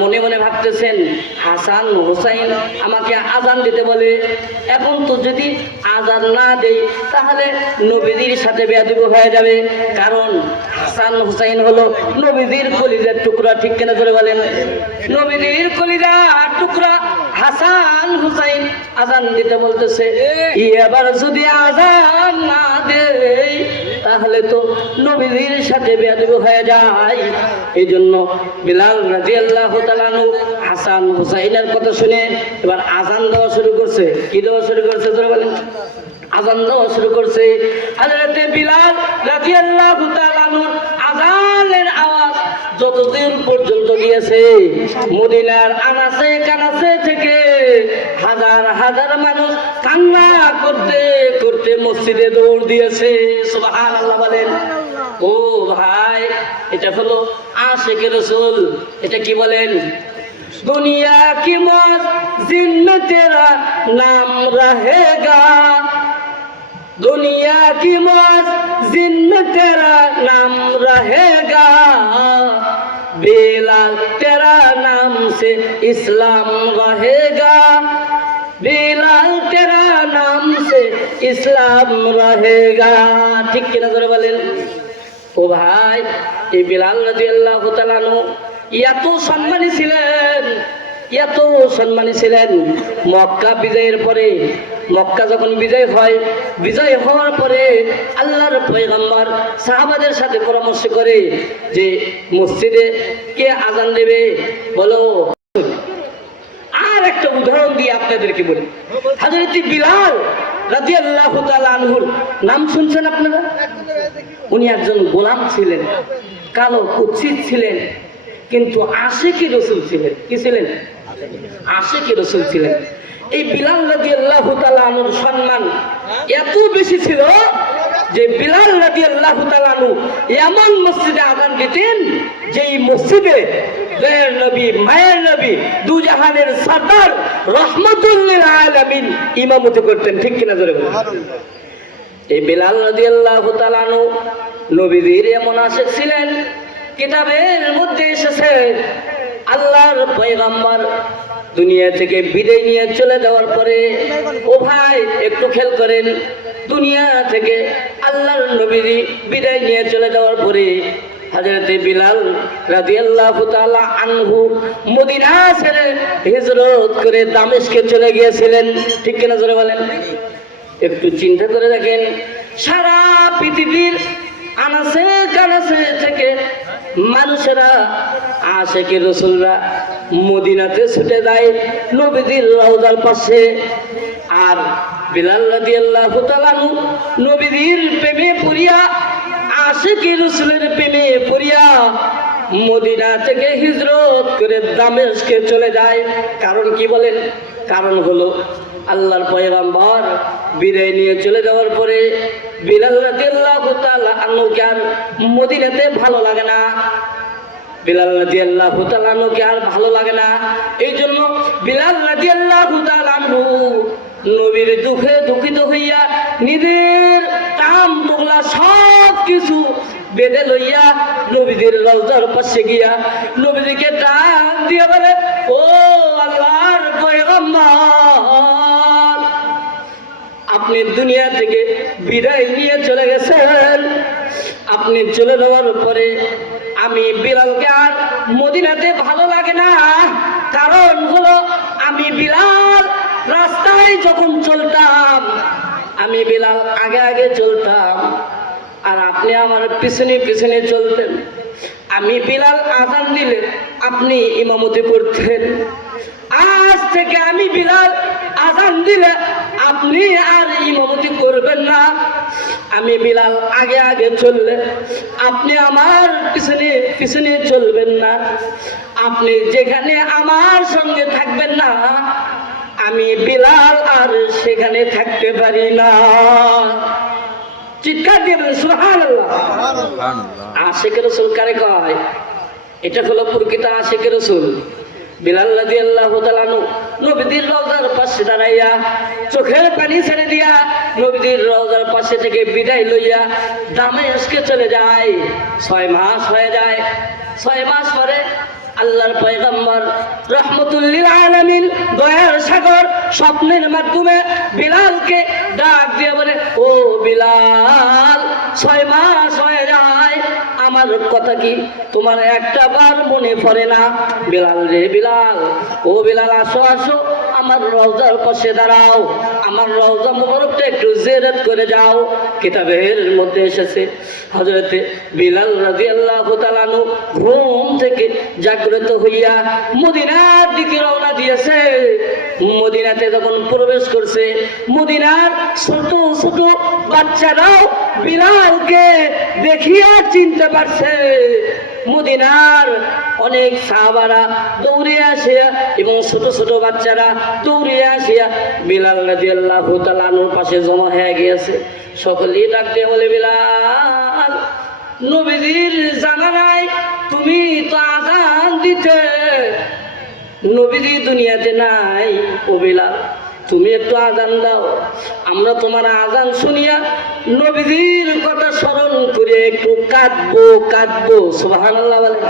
মনে মনে ভাবতেছেন হাসান হুসাইন আমাকে আজান দিতে বলে, এখন তো যদি আজান না দেই তাহলে নবীজির সাথে বেয়াদবি হয়ে যাবে। কারণ হাসান হুসাইন হলো নবীজির কলিজার টুকরা, ঠিক কিনা ধরে বলেন? নবীজির কলিজার টুকরা হাসান হুসাইন আজান দিতে বলতেছে, এবার যদি আজান না দেই তাহলে তো নবীজির সাথে বেয়াদবি হয়ে যায়। এই জন্য বিলাল রাদিয়াল্লাহু তাআলা আনহু হাসান হুসাইনের কথা শুনে এবার আজান দেওয়া শুরু করছে। কি দেওয়া শুরু করছে ধরে বলেন? আজান দেওয়া শুরু করছে। হযরতে বিলাল রাদিয়াল্লাহু তাআলা আনহুর আজানের আওয়াজ যতদূর পর্যন্ত গিয়েছে, মদিনার আনাচে কানাচে থেকে হাজার হাজার মানুষ কান্না করতে করতে মসজিদে দৌড় দিয়েছে। সুবহানাল্লাহ বলেন। ও ভাই, এটা হলো আশিকে রাসূল। এটা কি বলেন? দুনিয়া কি মসজিদ में तेरा नाम रहेगा, दुनिया की मस्जिद में तेरा नाम रहेगा, बिलाल तेरा नाम से इस्लाम रहेगा, बिलाल तेरा नाम से इस्लाम रहेगा। ঠিক কিনা ধরে বলেন? ও ভাই, এই বিলাল রাদিয়াল্লাহু তাআলা আনহু এত সম্মানী ছিলেন, এত সম্মানী ছিলেন। মক্কা বিজয়ের পরে, মক্কা যখন বিজয় হয়, বিজয় হওয়ার পরে আল্লাহর পয়গম্বর সাহাবাদের সাথে পরামর্শ করে যে মসজিদে কে আজান দেবে বলো। আর একটা উদাহরণ দিয়ে আপনাদেরকে বলি। হযরত বিলাল রাদিয়াল্লাহু তাআলা আনহুর নাম শুনছেন আপনারা? উনি একজন গোলাম ছিলেন, কালো কুৎসিত ছিলেন, কিন্তু আশিকে রাসূল ছিলেন। কি ছিলেন? আশিকে রাসূল ছিলেন। এই বিলাল রাদিয়াল্লাহু তাআলা আনহুর সম্মান এত বেশি ছিল যে বিলাল রাদিয়াল্লাহু তাআলা আনহু এমন মসজিদে আযান দিতেন যেই মসজিদে দয়ার নবী, মায়ের নবী, দু জাহানের সরদার রাহমাতুল লিল আলামিন ইমামতি করতেন। ঠিক কিনা জোরে বলুন? এই বিলাল রাদিয়াল্লাহু তাআলা আনহু নবীজির এমন আশিক ছিলেন, কিতাবের মধ্যে এসেছে আল্লাহর পয়গম্বর দুনিয়া থেকে বিদায় নিয়ে চলে যাওয়ার পরে, ও ভাই একটু খেয়াল করেন, দুনিয়া থেকে আল্লাহর নবী বিদায় নিয়ে চলে যাওয়ার পরে হযরতে বিলাল রাদিয়াল্লাহু তাআলা আনহু মদিনা ছেড়ে হিজরত করে দামেস্কে চলে গিয়েছিলেন। ঠিক কিনা জোরে বলেন? একটু চিন্তা করে দেখেন, সারা পৃথিবীর আনাচে কানাচে থেকে মানুষেরা, আশিকে রাসূলরা মদিনাতে ছুটে যায় নবীজির রওজার পাশে। আর বিলাল রাদিয়াল্লাহু তাআলা আনহু নবীজির প্রেমে পড়িয়া, আশিকে রাসূলের প্রেমে পড়িয়া মদিনা থেকে হিজরত করে দামেস্কে চলে যায়। কারণ কি বলেন? কারণ হলো আল্লাহর পয়গম্বর বিদায় নিয়ে চলে যাওয়ার পরে বিলাল রাদিয়াল্লাহু তাআলা আনহুকে আর মদিনাতে ভালো লাগে না। বিলাল রাদিয়াল্লাহু তাআলা আনহুকে আর ভালো লাগে না। এই জন্য বিলাল রাদিয়াল্লাহু তাআলা আনহু নবীর দুঃখে দুঃখিত হইয়া নিজের কাম তোলা সব কিছু বেঁধে লইয়া নবীজির রওজার পাশে গিয়া নবীজিকে ডাক দিয়ে বলে, ও আল্লাহর পয়গম্বর, আপনি দুনিয়া থেকে বিদায় নিয়ে চলে গেছেন। আপনি চলে যাওয়ার পরে আমি বিলালকে আর মদিনাতে ভালো লাগে না। কারণ হলো আমি বিলাল রাস্তায় যখন চলতাম, আমি বিলাল আগে আগে চলতাম আর আপনি আমার পিছনে পিছনে চলতেন। আমি বিলাল আযান দিলে আপনি ইমামতি করতেন। আজ থেকে আমি বিলাল আযান দিলে আপনি আর ইমামতি করবেন না। আমি বিলাল আগে আগে চললে আপনি আমার পিছনে পিছনে চলবেন না। আপনি যেখানে আমার সঙ্গে থাকবেন না, আমি বিলাল আর সেখানে থাকতে পারি না। চিৎকার দিয়ে বলেন সুবহানাল্লাহ। আশিকে রাসূল কারে কয়? এটা হলো প্রকৃত আশিকে রাসূল। বিলাল রাদিয়াল্লাহু তাআলা আনহু নবীজির রওজার পাশে দাঁড়াইয়া চোখের পানি ছেড়ে দিয়া নবীজির রওজার পাশে থেকে বিদায় লইয়া দামেস্কে চলে যায়। 6 মাস হয়ে যায়। 6 মাস পরে আল্লাহর পয়গম্বর রহমতুল্লিল আলামিন দয়ার সাগর স্বপ্নের মাধ্যমে বিলালকে ডাক দিয়ে বলে, ও বিলাল, 6 মাস হয়ে যায়, আমার কথা কি তোমার একটা বার মনে পড়ে না? বিলাল রে বিলাল, ও বিলাল, আসো আসো, আমার রওজার পাশে দাঁড়াও, আমার রওজা মুবারকটা একটু জিয়ারত করে যাও। কিতাবের মধ্যে এসেছে হযরতে বিলাল রাদিয়াল্লাহু তাআলা আনহু ঘুম থেকে জাগ্রত হইয়া মদিনার দিকে রওনা দিয়েছে। মদিনাতে যখন প্রবেশ করছে, মদিনার ছোট ছোট বাচ্চারাও বিলালকে দেখিয়া চিনতে পারছে। মদিনার অনেক সাহাবারা দৌড়ে আসিয়া এবং ছোট ছোট বাচ্চারা দৌড়ে আসিয়া বিলাল রাদিয়াল্লাহু তাআলা আনহুর পাশে জমা হয়ে গিয়েছে। সকলেই ডাক দিয়ে বলে, বিলাল, নবীজির জানা নাই, তুমি তো আযান দিতে, নবীজি দুনিয়াতে নাই, ও বিলাল তুমি একটু আযান দাও, আমরা তোমার আযান শুনিয়া নবীজির কথা স্মরণ করে একটু কাঁদবো। সুবহানাল্লাহ বলে।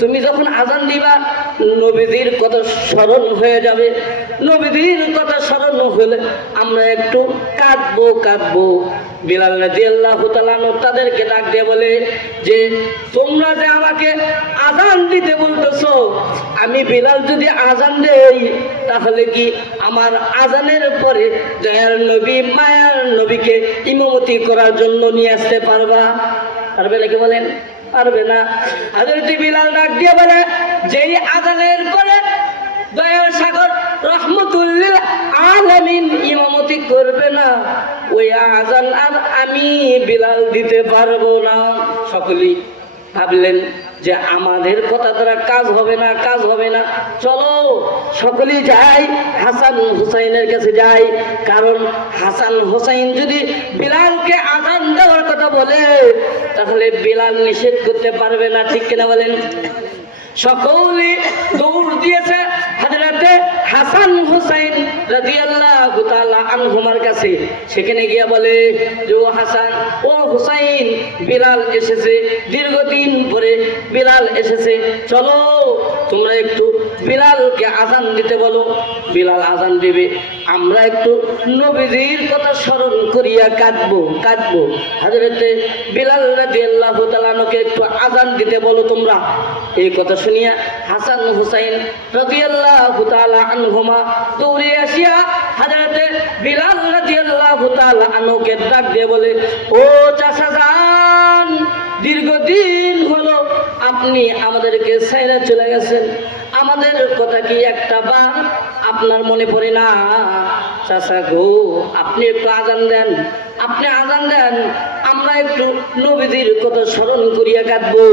তুমি যখন আযান দিবা নবীজির কথা স্মরণ হয়ে যাবে, নবীজির কথা স্মরণ হলে আমরা একটু কাঁদবো। বিলাল রাদিয়াল্লাহু তাআলা তাদেরকে ডাক দিয়ে বলে যে, তোমরা যে আমাকে আযান দিতে বলতেছো, আমি বিলাল যদি আযান দেই তাহলে কি আমার আযানের পরে দয়ার নবী মায়ার নবীকে ইমামতি করার জন্য নিয়ে আসতে পারবা? পারবে নাকি বলেন? পারবে না। হযরত বিলাল ডাক দিয়ে বলে, যেই আযানের পরে দয়ার সাগর রহমতুল্লিল আলামিন ইমামতি করবে না, ওই আযান আর আমি বিলাল দিতে পারবো না। সকলেই ভাবলেন যে আমাদের কথা দ্বারা কাজ হবে না, চলো সকলেই যাই, হাসান হুসাইনের কাছে যাই। কারণ হাসান হুসাইন যদি বিলালকে আযান দেওয়ার কথা বলে তাহলে বিলাল নিষেধ করতে পারবে না, ঠিক কিনা বলেন? সকলেই দৌড় দিয়েছে হযরতে হাসান হুসাইন রাদিয়াল্লাহু তাআলা আনহুমার কাছে। সেখানে গিয়া বলে যে, ও হাসান, ও হুসাইন, বিলাল এসেছে, দীর্ঘদিন পরে বিলাল এসেছে, চলো তোমরা একটু বিলালকে আযান দিতে বলো। বিলাল আযান দিবে, আমরা একটু নবীজির কথা স্মরণ করিয়া কাঁদবো। হযরতে বিলাল রাদিয়াল্লাহু তাআলা আনহুকে একটু আযান দিতে বলো তোমরা। এই কথা শুনিয়া হাসান হুসাইন রাদিয়াল্লাহু তাআলা আনহুমা দৌড়ে আসিয়া হযরতে বিলাল রাদিয়াল্লাহু তাআলা আনহুকে ডাক দিয়ে বলে, ও চাচা যান, দীর্ঘদিন হলো আপনি আমাদেরকে ছেড়ে চলে গেছেন, আমাদের কথা কি একটা বার আপনার মনে পড়ে না? চাচা গো, আপনি একটু আযান দেন, আমরা একটু নবীজির কথা স্মরণ করিয়া কাঁদবো।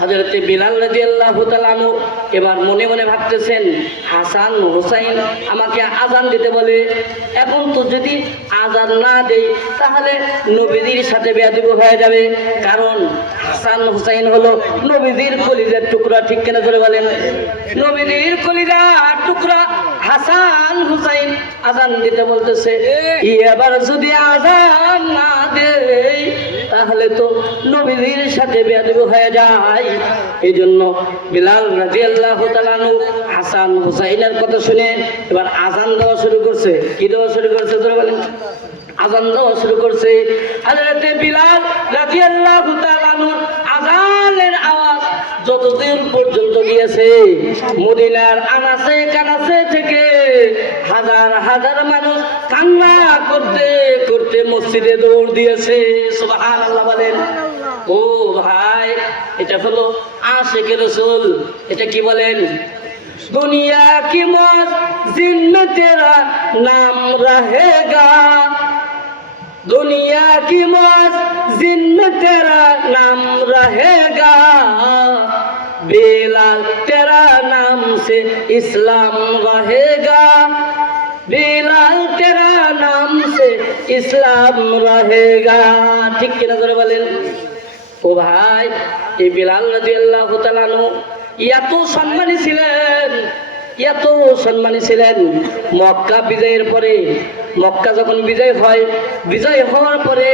হযরতে বিলাল রাদিয়াল্লাহু তাআলা আনহু এবার মনে মনে ভাবতেছেন, হাসান হুসাইন আমাকে আযান দিতে বলে, এখন তো যদি আযান না দেই তাহলে নবীজির সাথে বেয়াদবি হয়ে যাবে। কারণ হাসান হুসাইন হলো নবীজির কলিজার টুকরা, ঠিক কিনা ধরে বলেন? নবীজির কলিজার টুকরা হাসান হুসাইন আযান দিতে বলতেছে, এবার যদি আযান না দেই তাহলে তো নবীজির সাথে বেয়াদবি হয়ে যায়। এই জন্য বিলাল রাদিয়াল্লাহু তাআলা আনহু হাসান হুসাইনের কথা শুনে এবার আযান দেওয়া শুরু করছে। কি দেওয়া শুরু করছে ধরে বলেন? আযান দেওয়া শুরু করছে। হযরতে বিলাল রাদিয়াল্লাহু তাআলা আনহু আযানের আওয়াজ যতদূর পর্যন্ত গিয়েছে, মদিনার আনাচে কানাচে থেকে হাজার হাজার মানুষ কান্না করতে করতে মসজিদে দৌড় দিয়েছে। সুবহানাল্লাহ বলেন। ও ভাই, এটা হলো আশিক রাসূল। এটা কি বলেন? দুনিয়া কি মসজিদ में तेरा नाम रहेगा, दुनिया की मस्जिद में तेरा नाम रहेगा, बिलाल तेरा नाम से इस्लाम रहेगा, बिलाल तेरा नाम से इस्लाम रहेगा। ঠিক কিনা ধরে বলেন? ও ভাই, এই বিলাল রাদিয়াল্লাহু তাআলা আনহু এত সম্মানী ছিলেন মক্কা বিজয়ের পরে মক্কা যখন বিজয় হয়, বিজয় হওয়ার পরে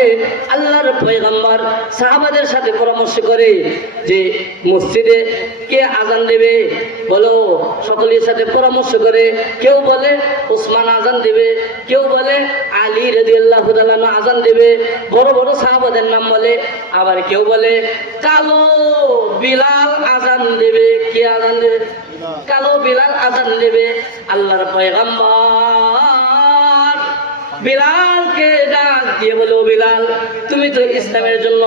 আল্লাহর পয়গম্বর সাহাবাদের সাথে পরামর্শ করে যে মসজিদে কে আজান দেবে বলো। সকলের সাথে পরামর্শ করে, কেউ বলে ওসমান আজান দেবে, কেউ বলে আলী রাদিয়াল্লাহু তাআলা আজান দেবে, বড় বড় সাহাবাদের নাম বলে। আবার কেউ বলে কালো বিলাল আজান দেবে। কে আজান দেবে? কালো বিলাল আজান দেবে। আল্লাহর পয়গম্বর বিলালকে ডাক দিয়ে বলো, বিলাল তুমি তো ইসলামের জন্য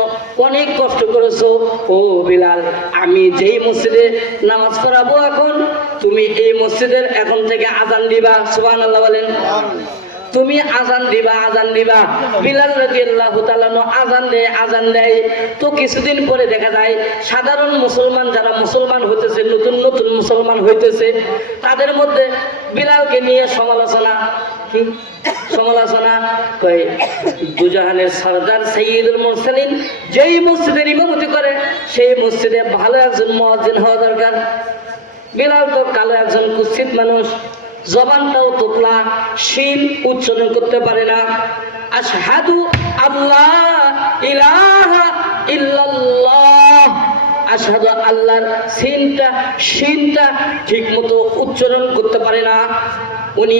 অনেক কষ্ট করেছো। ও বিলাল, আমি যেই মসজিদে নামাজ পড়াবো এখন, তুমি এই মসজিদের এখন থেকে আজান দিবা। সুবহানাল্লাহ বলেন। তুমি আজান দিবা, আজান দিবা। বিলাল রাদিয়াল্লাহু তাআলা আজান দেয়। তো কিছুদিন পরে দেখা যায় সাধারণ মুসলমান যারা মুসলমান হইতেছে, নতুন নতুন মুসলমান হইতেছে, তাদের মধ্যে বিলালকে নিয়ে সমালোচনা। কি সমালোচনা? কয় দুজাহানের সরদার সাইয়্যিদুল মুরসালিন যেই মসজিদের ইমামতি করে, সেই মসজিদে ভালো একজন মুয়াজ্জিন হওয়া দরকার। বিলাল তো কালো একজন কুৎসিত মানুষ, জবানটাও তোতলা, শিন উচ্চারণ করতে পারে না। আশহাদু আল্লাহ ইলাহা ইল্লাল্লাহ, আশহাদু আল্লাহর শিনটা ঠিক মতো উচ্চারণ করতে পারে না। উনি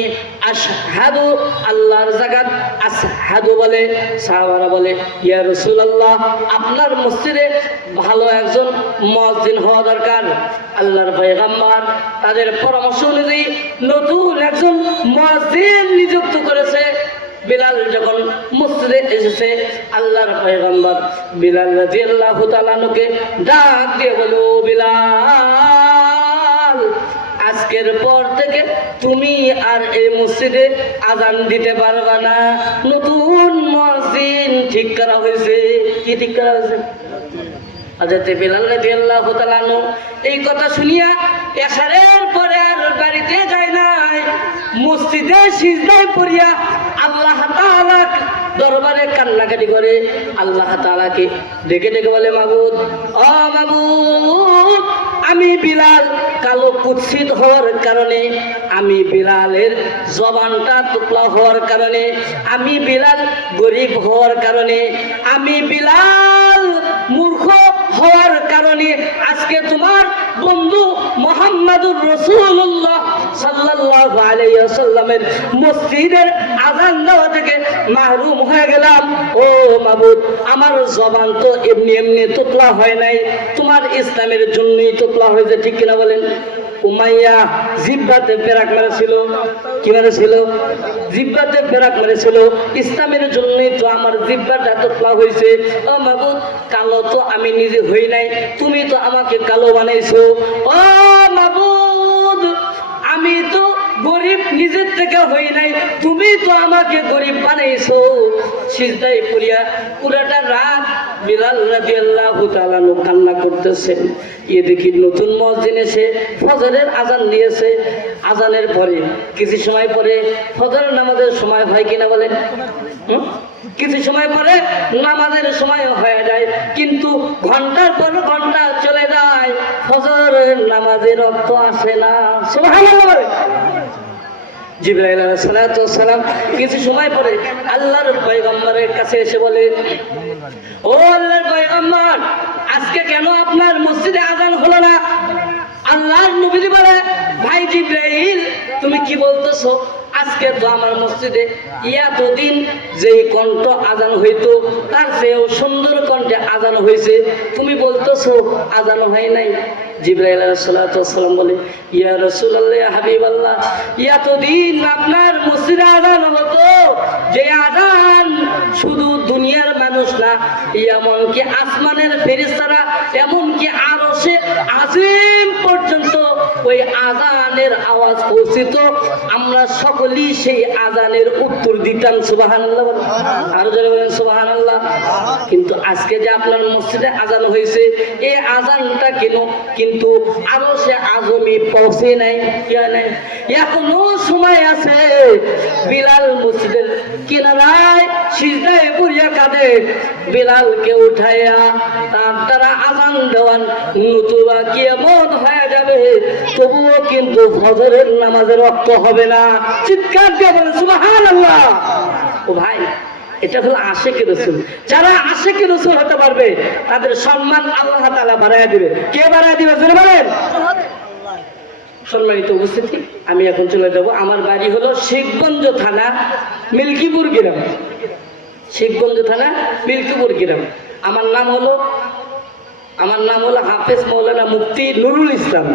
আশহাদু আল্লাহর জায়গায় আশহাদু বলে। সাহাবারা বলে ইয়া রাসূলুল্লাহ, আপনার মসজিদে ভালো একজন মুয়াজ্জিন হওয়া দরকার। আল্লাহর পয়গম্বর তাদের পরামর্শ অনুযায়ী নতুন একজন মুয়াজ্জিন নিযুক্ত করেছে। বিলাল যখন মসজিদে এসেছে, আল্লাহর পয়গম্বর বিলাল রাদিয়াল্লাহু তাআলাকে ডাক দিয়ে বলো, বিলাল আজকের পর থেকে তুমি আর এই মসজিদে আজান দিতে পারবা না। নতুন মুয়াজ্জিন ঠিক করা হয়েছে। কি ঠিক করা হয়েছে? হযরত বিলাল রাদিয়াল্লাহু তাআলা এই কথা শুনিয়া এশারের পরে আর বাড়িতে যায় নাই, মসজিদে সিজদায় পড়িয়া আল্লাহ তাআলা দরবারে কান্নাকাটি করে। আল্লাহ তাআলাকে ডেকে ডেকে বলে, মাবুদ, ও মাবুদ, আমি বিলাল কালো কুৎসিত হওয়ার কারণে, আমি বিলালের জবানটা তোতলা হওয়ার কারণে, আমি বিলাল গরিব হওয়ার কারণে, আমি বিলাল মূর্খ হওয়ার কারণে আজকে তোমার বন্ধু মুহাম্মাদুর রাসূলুল্লাহ সাল্লাল্লাহু আলাইহি ওয়াসাল্লামের মসজিদের আযান দেওয়া থেকে মাহরুম হয়ে গেলাম। ও মাবুদ, আমার জবান তো এমনি এমনি তোতলা হয় নাই, তোমার ইসলামের জন্যই তোতলা হয়েছে। ঠিক কিনা বলেন? উমাইয়া জিহ্বাতে পেরাক মেরেছিল। কি মেরেছিল? জিহ্বাতে পেরাক মেরেছিল। ইসলামের জন্যই তো আমার জিহ্বাটা তোতলা হয়েছে। ও মাবুদ, কালো তো আমি নিজে হই নাই, তুমি তো আমাকে কালো বানাইছো। ও মাবুদ, আমি তো গরিব নিজের থেকে হই নাই, তুমি তো আমাকে গরিব বানাইছো। সিজদায় পড়িয়া পুরাটা রাত বিলাল রাদিয়াল্লাহু তাআলা কান্না করতেছেন। এ দেখি নতুন মুয়াজ্জিন এসে ফজরের আজান দিয়েছে। আজানের পরে কিছু সময় পরে ফজর নামাজের সময় হয় কিনা বলেন? কিছু সময় পরে নামাজের সময় হয়ে যায়, কিন্তু ঘন্টার পর ঘন্টা চলে যায়, ফজরের নামাজের রক্ত আসে না। সুবহানাল্লাহ। জিবরাইল আলাইহিস সালাতু ওয়াস সালাম কিছু সময় পরে আল্লাহর পয়গম্বরের কাছে এসে বলে, ও আল্লাহর পয়গম্বর, আজকে কেন আপনার মসজিদে আজান হলো না? আল্লাহর নবী বলে, ভাই জিবরাইল, তুমি কি বলতেছো? আজকে তো আমার মসজিদে এতদিন যেই কণ্ঠ আজান হইতো তার চেয়েও সুন্দর কণ্ঠে আজান হয়েছে, তুমি বলতেছো আজান হয় নাই। জিবরাইল আলাইহিস সালাতু ওয়াস সালাম বলে, ইয়া রাসূলুল্লাহ, ইয়া হাবিবাল্লাহ, এতদিন আপনার মসজিদে আজান হতো, যে আজান শুধু দুনিয়ার মানুষ না, এমনকি আসমানের ফেরেশতারা, এমনকি আরশে আজিম পর্যন্ত ওই আজানের আওয়াজ পৌঁছিত, আমরা সকলেই সেই আজানের উত্তর দিতাম। সুবহানাল্লাহ। আরো জোরে বলেন সুবহানাল্লাহ। কিন্তু আজকে যে আপনার মসজিদে আজান হয়েছে, এই আজানটা কেন কিন্তু আরশে আজমি পৌঁছে নাই। এখনো সময় আছে। বিলাল মসজিদের কিনারায় সিজদায় পড়িয়া কাঁদে, বিলালকে উঠাইয়া তার দ্বারা আযান দেওয়ান নতুবা কিয়ামত হয়ে যাবে, তবুও কিন্তু ফজরের নামাজের রক্ত হবে না। চিৎকার দিয়ে বলেন সুবহানাল্লাহ। ও ভাই, এটা হলো আশিক রাসূল। যারা আশিক রাসূল হতে পারবে তাদের সম্মান আল্লাহ তাআলা বাড়ায় দিবে। কে বাড়ায় দিবে জোরে বলেন। সম্মানিত উপস্থিতি, আমি এখন চলে যাব। আমার বাড়ি হলো শিবগঞ্জ থানা, মিল্কিপুর গ্রাম। শিবগঞ্জ থানা, মিল্কিপুর গ্রাম। আমার নাম হলো হাফেজ মৌলানা মুফতি নুরুল ইসলাম।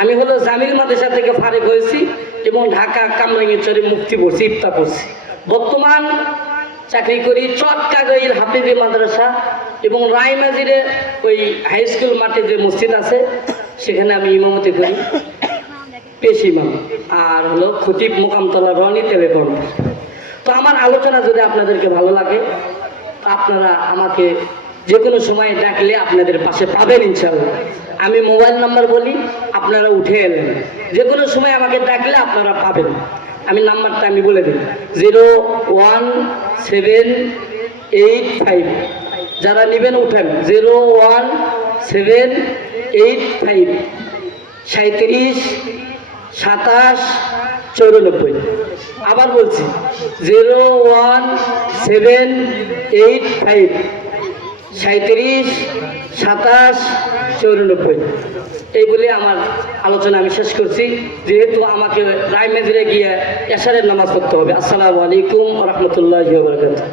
আমি হলো জামিল মাদ্রাসা থেকে ফারিক হয়েছি এবং ঢাকা কামরাঙ্গীরচরে মুফতি পড়ছি, ইফতা পড়ছি। বর্তমান চাকরি করি চটকাগাইল হাফিজি মাদ্রাসা এবং রায়মাজিরে ওই হাই স্কুল মাঠে যে মসজিদ আছে সেখানে আমি ইমামতি করি, পেশ ইমাম। আর হলো খতিব মোকামতলা রনি টেলিফোন। তো আমার আলোচনা যদি আপনাদেরকে ভালো লাগে, আপনারা আমাকে যে কোনো সময় ডাকলে আপনাদের পাশে পাবেন ইনশাআল্লাহ। আমি মোবাইল নাম্বার বলি, আপনারা উঠে এলেন। যে কোনো সময় আমাকে ডাকলে আপনারা পাবেন। আমি নাম্বারটা আমি বলে দিই, 01785। যারা নেবেন উঠেন, 01785 37 27 94। আবার বলছি, 01785 37 27 94। এই বলে আমার আলোচনা আমি শেষ করছি, যেহেতু আমাকে রায়মাজিরে গিয়ে এশারের নামাজ পড়তে হবে। আসসালামু আলাইকুম ওয়া রাহমাতুল্লাহি ওয়া বারাকাতুহু।